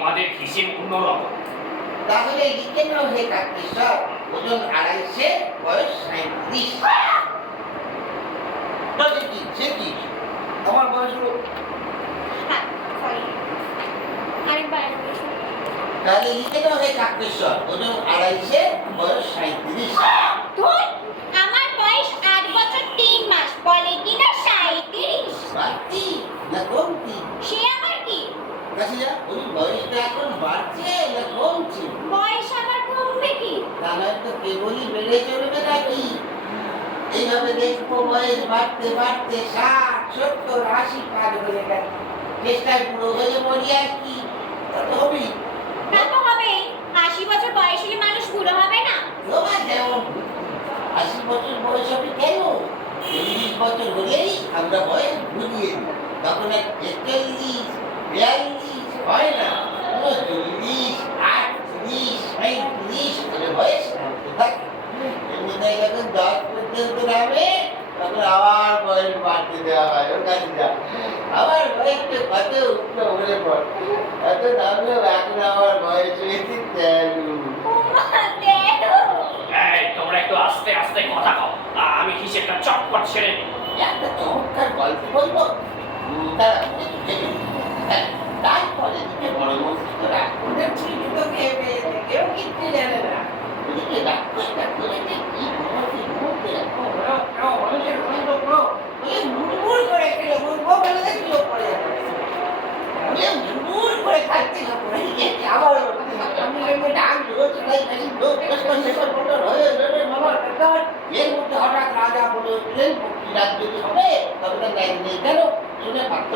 তোমাদের হিসেব অন্যরকম। তাহলে লিখে নাও হে কাকেশ্বর, ওজন 250, বয়স 37। সে কি আমার বয়স হলো? তাহলে লিখে নাও হে কাকেশ্বর, ওজন 250, বয়স 37। আমার বয়স 8 বছর 3 মাস, বলে কিনা 37। বাড়তি না কমতি? সে আমার কি? কাছে যা, ওই বয়সটা এখন বাড়ছে না কমছে? বয়স আমার কমবে কি? তাহলে তো কেবলই বেড়ে চলবে নাকি? এইভাবে দেখবো বয়স বাড়তে বাড়তে 60, 70, 80 পার হয়ে গেল। চেষ্টায় পুরো হয়ে মরি আর কি, তত হবি। তা তো হবেই। 80 বছর বয়স হলে মানুষ বুড়ো হবে না? তোমার যেমন 80 বছর বয়স হবে কেন? 40 বছর হলেই আমরা বয়স ঘুরিয়ে দিই। তখন 41, 42 হয় না, 39, 38, 37 করে বয়স বাড়তে থাকে। এমনিতে যখন 10 পর্যন্ত নামে তখন আবার বয়স বাড়তে দেওয়া হয়। ওর কাছে যা, আমার বয়সটা কত উঠলো বলে পড়, এত নামলো, এখন আমার বয়স হয়েছে 13। তোমরা একটু আস্তে আস্তে কথা কও, আমি হিসেবটা চটপট ছেড়ে নিই। একটা চমৎকার গল্প বলবো, তারা তারপরে দিকে বড় মস্তিষ্ক রাগ করে কেউ কিচ্ছু জানে না। ওদিকে রাক্ষসটা করে কি ঘুমাতে ঘুমতে মানুষের মুড়মুড় করে খেলো, মুড়মুড় বলে দেখলো পড়ে যাবে, মুড়মুড় করে খাচ্ছিল পড়ে গিয়েছে। আবার আমি ডাকলো, সবাই খালি লোক এর মধ্যে হঠাৎ রাজা বলে উঠলেন, পক্ষীরাজ যদি হবে তবে তো ন্যায় নেই কেন? শুনে পাত্র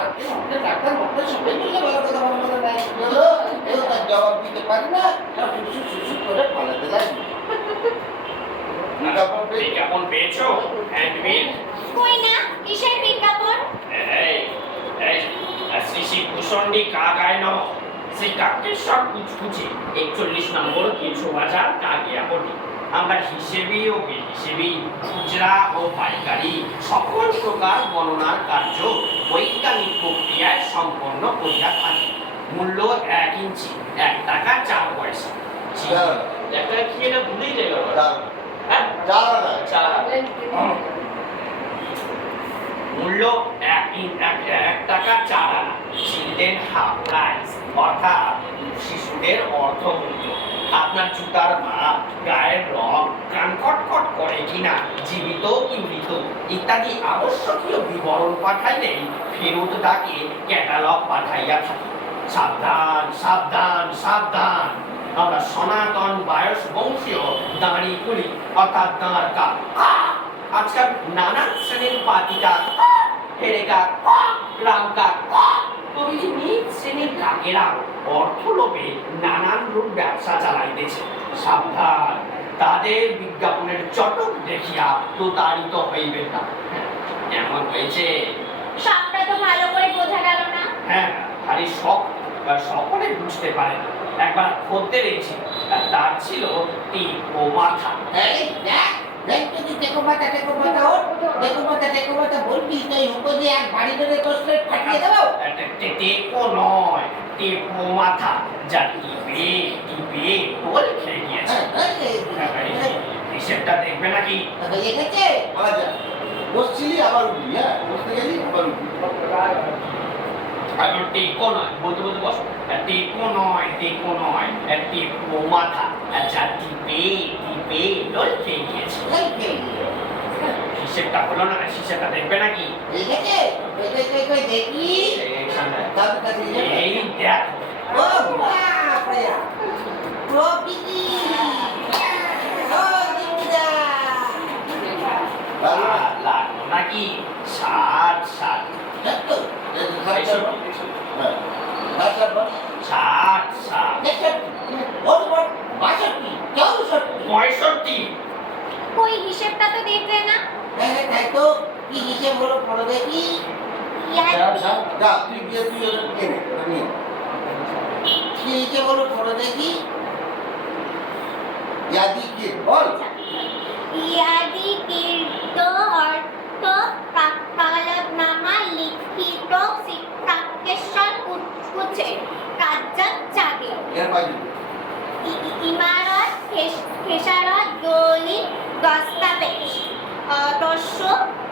রাখতে মধ্যে ডাক্তার মধ্যে সবাই মিলে বড় কথা বড় কথা ন্যায় হলো, কেউ তার জবাব দিতে পারে না, সব শুশু করে পালাতে লাগবে। বিজ্ঞাপন পেয়েছো? হ্যান্ডবিল? কই না, কিসের বিজ্ঞাপন? এই শ্রী শ্রী ভূষণ্ডী কাগায় নম, শ্রী কাকেশ্বর কুচকুচে 41 নম্বর কিছু বাজার কাগিয়াপটি। আমরা হিসেবি ও বেহিসেবি, খুচরা ও পাইকারি সকল প্রকার গণনার কার্য বৈজ্ঞানিক প্রক্রিয়ায় সম্পন্ন করিয়া থাকি। মূল্য 1 ইঞ্চি, 1 টাকা 4 পয়সা। একটা খেয়ে না ভুলেই যাই বাবা। হ্যাঁ, মূল্য 1 টাকা 4 আনা, চিলড্রেন হাফ প্রাইস, অর্থাৎ শিশুদের অর্ধমূল্য। আপনার জুতার মাপ, গায়ের রং, কান খটখট করে কিনা, জীবিত কি মৃত ইত্যাদি আবশ্যকীয় বিবরণ পাঠাইলেই ফেরত ডাকে ক্যাটালগ পাঠাইয়া থাকি। সাবধান সাবধান সাবধান, আমরা সনাতন বায়স বংশীয় দাঁড়ি কুলি অর্থাৎ দাঁড় কাক, আজকাল নানান শ্রেণীর পাতিকা, ফেরেকা, রামকা প্রভৃতি নিজ শ্রেণীর কাকেরা অর্থলোভে নানান রূপ ব্যবসা চালাইতেছে। সাবধান, তাদের বিজ্ঞাপনের চটক দেখিয়া প্রতারিত হইবেন না। এমন হয়েছে, সবটা তো ভালো করে বোঝা গেল না। হ্যাঁ, খালি সকলে বুঝতে পারে না। একবার খদ্দের এসেছিল, তার ছিল টিপ ও মাথা। বলবি তাই উপরে এক বাড়ি ধরে তোষলে ফাটিয়ে দেবো। টেপো নয়, টেপো মাথা, যা টিপে টিপে টোল খেয়ে গিয়েছে। হিসেবটা দেখবে নাকি? দেখেছে বসছিলি আবার উঠবি, হ্যাঁ বসতে গেলি আবার উঠবি। এখন টেপো নয়, বলতে বলতে বস। টেপো নয়, টেপো নয়, টেপো মাথা, যা টিপে টিপে টোল খেয়ে গিয়েছে। হিসেবটা হলো না, হিসেবটা দেখবে নাকি? দেখেছে দেখি এই দেখ, ও বাপরে, ও পিকি, ও দিদা, লাগলো নাকি? 60 60 দেখো 60 65 ওই হিসেবটা তো দেখলে না? তাই তো, কি হিসেব হলো পড়ো দেখি। কি হিসেব হলো পড়ো দেখি। ইয়াদি কি বল? ইয়াদি তীর্থ অর্থ কাকালনামা লিখিত শ্রী কাকেশ্বর কুচকুচে কার্য সাজ্জাদ চাঁদের এর বাইরে ইমারত খেসারত দলিল দস্তাবেজ দর্শ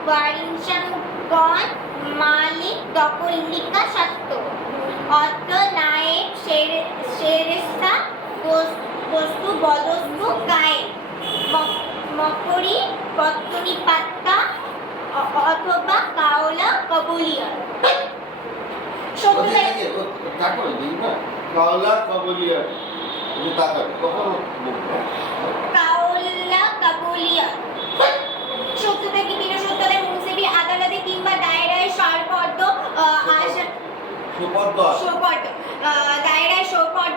ওয়ারিশানগণ মালিক দখলিকা সত্য অর্থ নায়েব শেরেস্তা বস্তু বদস্তু গায়ে মকরি পত্তনি পাত্তা অথবা কাওলা কবুলিয়া ওদের থেকে তারপরে দিন না কাওলা কবলিয়া তুমি তাকাবে কখন বলবে কাওলা কাবুলিয়া সত্য থেকে বিনা সত্যতায় মুনসিবি আদালতে কিংবা দায়রায় সর্বর্দ সুপর্দ সোপর্দ দায়রায় সোপর্দ